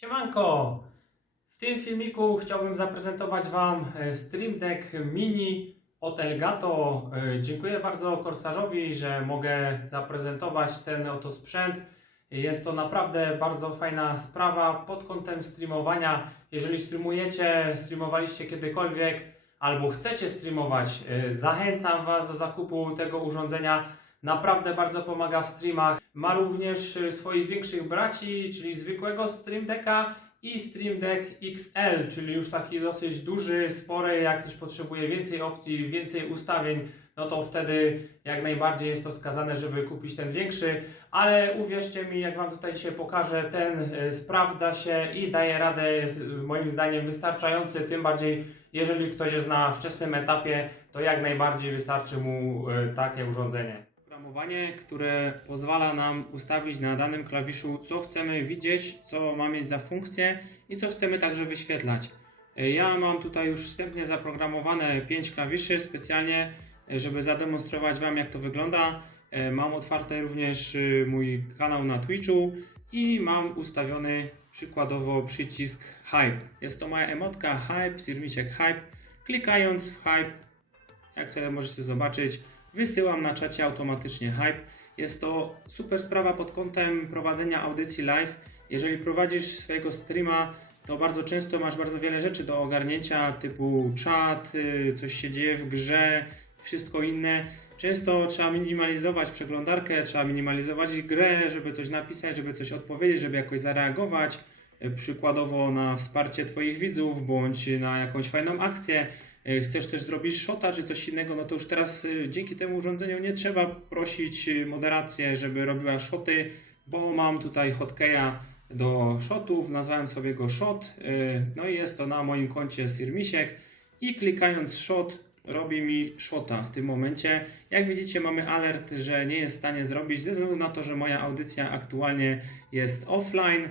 Siemanko! W tym filmiku chciałbym zaprezentować Wam e, Stream Deck Mini od Elgato. E, Dziękuję bardzo Corsarzowi, że mogę zaprezentować ten oto sprzęt. Jest to naprawdę bardzo fajna sprawa pod kątem streamowania. Jeżeli streamujecie, streamowaliście kiedykolwiek albo chcecie streamować, e, zachęcam Was do zakupu tego urządzenia. Naprawdę bardzo pomaga w streamach. Ma również y, swoich większych braci, czyli zwykłego Stream Decka i Stream Deck XL, czyli już taki dosyć duży, spory. Jak ktoś potrzebuje więcej opcji, więcej ustawień, no to wtedy jak najbardziej jest to wskazane, żeby kupić ten większy. Ale uwierzcie mi, jak Wam tutaj się pokażę, ten y, sprawdza się i daje radę, jest y, moim zdaniem wystarczający. Tym bardziej, jeżeli ktoś jest na wczesnym etapie, to jak najbardziej wystarczy mu takie urządzenie. Programowanie, które pozwala nam ustawić na danym klawiszu, co chcemy widzieć, co ma mieć za funkcję i co chcemy także wyświetlać. Ja mam tutaj już wstępnie zaprogramowane 5 klawiszy specjalnie, żeby zademonstrować Wam, jak to wygląda. Mam otwarty również y, mój kanał na Twitchu i mam ustawiony przykładowo przycisk Hype. Jest to moja emotka Hype, Sirmisiek Hype. Klikając w Hype, jak sobie możecie zobaczyć, wysyłam na czacie automatycznie hype. Jest to super sprawa pod kątem prowadzenia audycji live. Jeżeli prowadzisz swojego streama, to bardzo często masz bardzo wiele rzeczy do ogarnięcia, typu czat, y, coś się dzieje w grze, wszystko inne. Często trzeba minimalizować przeglądarkę, trzeba minimalizować grę, żeby coś napisać, żeby coś odpowiedzieć, żeby jakoś zareagować. Y, Przykładowo na wsparcie Twoich widzów, bądź na jakąś fajną akcję. E, chcesz też zrobić shota czy coś innego, no to już teraz e, dzięki temu urządzeniu nie trzeba prosić e, moderację, żeby robiła shoty, bo mam tutaj hotkeya do shotów, nazwałem sobie go shot, no i jest to na moim koncie Sirmisiek i klikając shot robi mi shota w tym momencie. Jak widzicie mamy alert, że nie jest w stanie zrobić ze względu na to, że moja audycja aktualnie jest offline,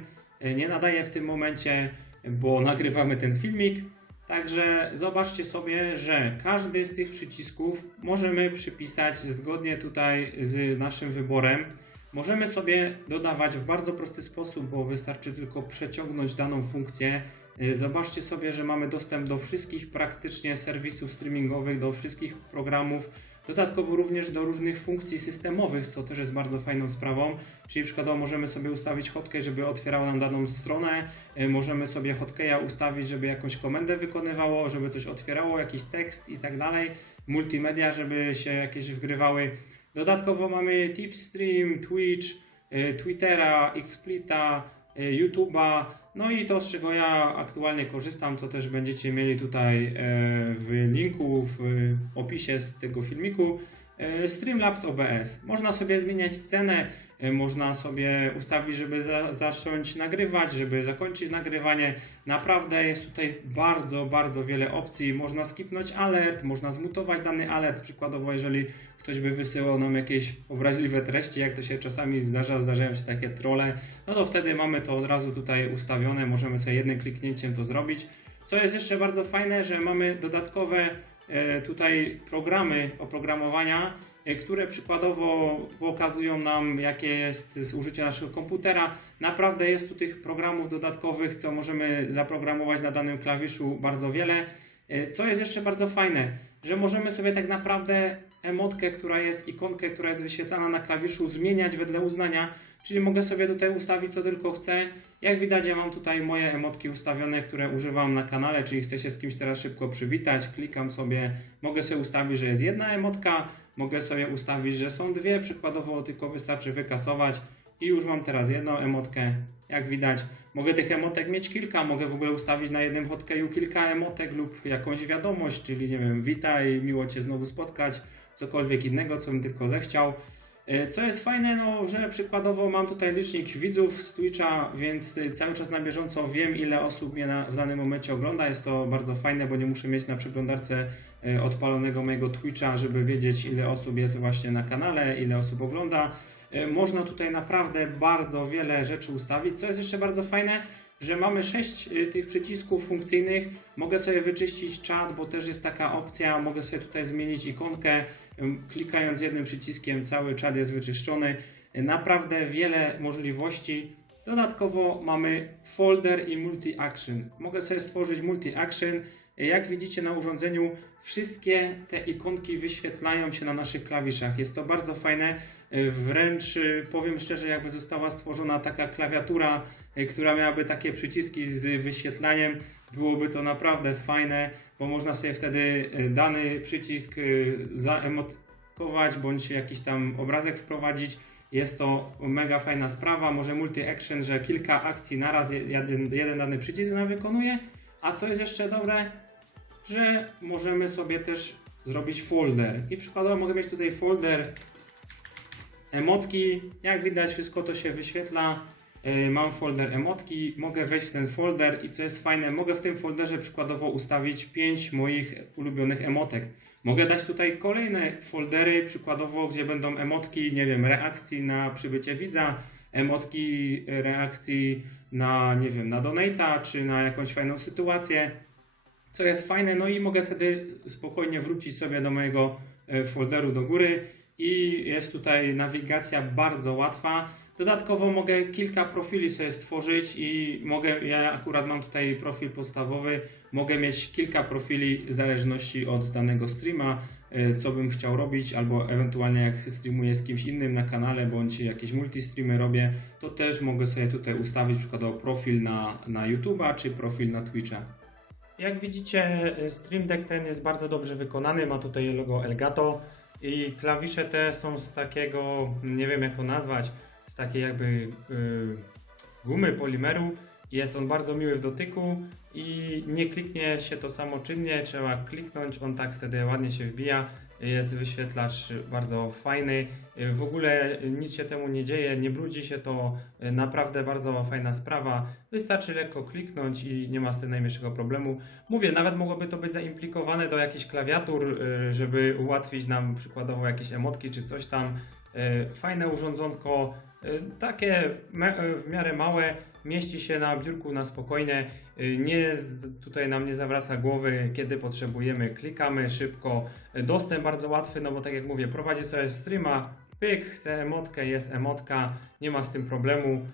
nie nadaje w tym momencie, bo nagrywamy ten filmik. Także zobaczcie sobie, że każdy z tych przycisków możemy przypisać zgodnie tutaj z naszym wyborem. Możemy sobie dodawać w bardzo prosty sposób, bo wystarczy tylko przeciągnąć daną funkcję. Y, Zobaczcie sobie, że mamy dostęp do wszystkich praktycznie serwisów streamingowych, do wszystkich programów, dodatkowo również do różnych funkcji systemowych, co też jest bardzo fajną sprawą. Czyli przykładowo możemy sobie ustawić hotkey, żeby otwierał nam daną stronę, y, możemy sobie hotkeya ustawić, żeby jakąś komendę wykonywało, żeby coś otwierało, jakiś tekst i tak dalej. Multimedia, żeby się jakieś wgrywały. Dodatkowo mamy Tipstream, Twitch, y, Twittera, Xsplita, YouTube'a, no i to z czego ja aktualnie korzystam, co też będziecie mieli tutaj e, w linku w opisie z tego filmiku. e, Streamlabs OBS. Można sobie zmieniać scenę, e, można sobie ustawić, żeby za, zacząć nagrywać, żeby zakończyć nagrywanie. Naprawdę jest tutaj bardzo, bardzo wiele opcji. Można skipnąć alert, można zmutować dany alert. Przykładowo, jeżeli ktoś by wysyłał nam jakieś obraźliwe treści, jak to się czasami zdarza, zdarzają się takie trole, no to wtedy mamy to od razu tutaj ustawione. Możemy sobie jednym kliknięciem to zrobić. Co jest jeszcze bardzo fajne, że mamy dodatkowe e, tutaj programy oprogramowania, e, które przykładowo pokazują nam, jakie jest zużycie naszego komputera. Naprawdę jest tu tych programów dodatkowych, co możemy zaprogramować na danym klawiszu bardzo wiele. E, Co jest jeszcze bardzo fajne, że możemy sobie tak naprawdę emotkę, która jest, ikonkę, która jest wyświetlana na klawiszu, zmieniać wedle uznania. Czyli mogę sobie tutaj ustawić co tylko chcę. Jak widać, ja mam tutaj moje emotki ustawione, które używam na kanale, czyli chcę się z kimś teraz szybko przywitać. Klikam sobie, mogę sobie ustawić, że jest jedna emotka, mogę sobie ustawić, że są dwie, przykładowo tylko wystarczy wykasować i już mam teraz jedną emotkę. Jak widać, mogę tych emotek mieć kilka, mogę w ogóle ustawić na jednym hotkeyu kilka emotek lub jakąś wiadomość, czyli nie wiem, witaj, miło Cię znowu spotkać, cokolwiek innego, co bym tylko zechciał. E, Co jest fajne, no, że przykładowo mam tutaj licznik widzów z Twitcha, więc y, cały czas na bieżąco wiem, ile osób mnie na, w danym momencie ogląda. Jest to bardzo fajne, bo nie muszę mieć na przeglądarce e, odpalonego mojego Twitcha, żeby wiedzieć, ile osób jest właśnie na kanale, ile osób ogląda. E, Można tutaj naprawdę bardzo wiele rzeczy ustawić. Co jest jeszcze bardzo fajne, że mamy 6 tych przycisków funkcyjnych. Mogę sobie wyczyścić czat, bo też jest taka opcja. Mogę sobie tutaj zmienić ikonkę. Klikając jednym przyciskiem, cały czat jest wyczyszczony. Y, Naprawdę wiele możliwości. Dodatkowo mamy folder i multi-action. Mogę sobie stworzyć multi-action. Jak widzicie na urządzeniu, wszystkie te ikonki wyświetlają się na naszych klawiszach. Jest to bardzo fajne. Wręcz y, powiem szczerze, jakby została stworzona taka klawiatura, y, która miałaby takie przyciski z wyświetlaniem, byłoby to naprawdę fajne, bo można sobie wtedy y, dany przycisk zaemotkować bądź jakiś tam obrazek wprowadzić. Jest to mega fajna sprawa. Może multi-action, że kilka akcji naraz je- jeden, jeden dany przycisk wykonuje. A co jest jeszcze dobre, że możemy sobie też zrobić folder. I przykładowo mogę mieć tutaj folder emotki. Jak widać, wszystko to się wyświetla. Yy, Mam folder emotki, mogę wejść w ten folder i co jest fajne, mogę w tym folderze przykładowo ustawić 5 moich ulubionych emotek. Mogę dać tutaj kolejne foldery, przykładowo, gdzie będą emotki, nie wiem, reakcji na przybycie widza, emotki reakcji na, nie wiem, na donata, czy na jakąś fajną sytuację, co jest fajne, no i mogę wtedy spokojnie wrócić sobie do mojego e, folderu do góry i jest tutaj nawigacja bardzo łatwa. Dodatkowo mogę kilka profili sobie stworzyć i mogę, ja akurat mam tutaj profil podstawowy, mogę mieć kilka profili w zależności od danego streama, e, co bym chciał robić, albo ewentualnie jak streamuję z kimś innym na kanale, bądź jakieś multistreamy robię, to też mogę sobie tutaj ustawić przykładowo profil na, na YouTube'a, czy profil na Twitcha. Jak widzicie, Stream Deck ten jest bardzo dobrze wykonany. Ma tutaj logo Elgato i klawisze te są z takiego, nie wiem jak to nazwać, z takiej jakby y, gumy, polimeru. Jest on bardzo miły w dotyku i nie kliknie się to samoczynnie, trzeba kliknąć, on tak wtedy ładnie się wbija. Jest wyświetlacz bardzo fajny. W ogóle nic się temu nie dzieje, nie brudzi się to. Naprawdę bardzo fajna sprawa. Wystarczy lekko kliknąć i nie ma z tym najmniejszego problemu. Mówię, nawet mogłoby to być zaimplikowane do jakichś klawiatur, y, żeby ułatwić nam przykładowo jakieś emotki czy coś tam. Y, Fajne urządzonko, takie me- y, w miarę małe, mieści się na biurku na spokojnie. Y, Nie tutaj nam nie zawraca głowy, kiedy potrzebujemy. Klikamy szybko. Y, Dostęp bardzo łatwy, no bo tak jak mówię, prowadzi sobie streama, pyk, chce emotkę, jest emotka, nie ma z tym problemu.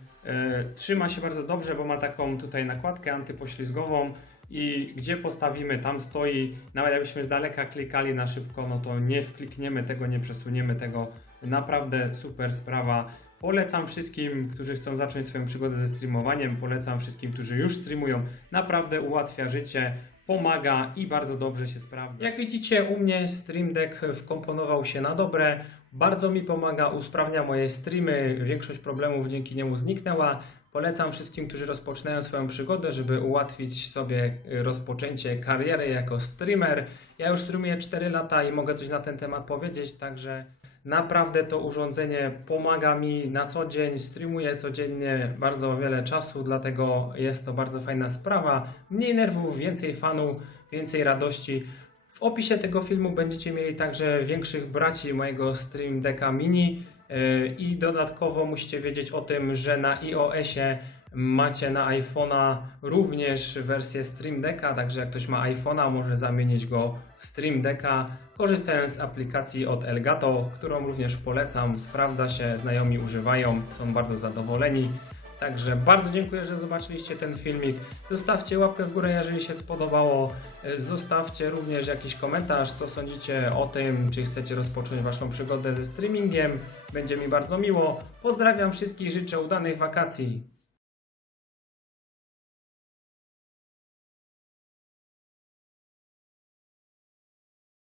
Trzyma się bardzo dobrze, bo ma taką tutaj nakładkę antypoślizgową i gdzie postawimy, tam stoi. Nawet jakbyśmy z daleka klikali na szybko, no to nie wklikniemy tego, nie przesuniemy tego. Naprawdę super sprawa. Polecam wszystkim, którzy chcą zacząć swoją przygodę ze streamowaniem. Polecam wszystkim, którzy już streamują. Naprawdę ułatwia życie, pomaga i bardzo dobrze się sprawdza. Jak widzicie, u mnie Stream Deck wkomponował się na dobre. Bardzo mi pomaga, usprawnia moje streamy. Większość problemów dzięki niemu zniknęła. Polecam wszystkim, którzy rozpoczynają swoją przygodę, żeby ułatwić sobie rozpoczęcie kariery jako streamer. Ja już streamuję 4 lata i mogę coś na ten temat powiedzieć, także naprawdę to urządzenie pomaga mi na co dzień. Streamuję codziennie bardzo wiele czasu, dlatego jest to bardzo fajna sprawa. Mniej nerwów, więcej fanu, więcej radości. W opisie tego filmu będziecie mieli także większych braci mojego Stream Decka Mini. Yy, I dodatkowo musicie wiedzieć o tym, że na iOSie macie na iPhone'a również wersję Stream Decka, także jak ktoś ma iPhone'a, może zamienić go w Stream Decka, korzystając z aplikacji od Elgato, którą również polecam. Sprawdza się, znajomi używają, są bardzo zadowoleni. Także bardzo dziękuję, że zobaczyliście ten filmik. Zostawcie łapkę w górę, jeżeli się spodobało. Zostawcie również jakiś komentarz, co sądzicie o tym, czy chcecie rozpocząć Waszą przygodę ze streamingiem. Będzie mi bardzo miło. Pozdrawiam wszystkich, życzę udanych wakacji.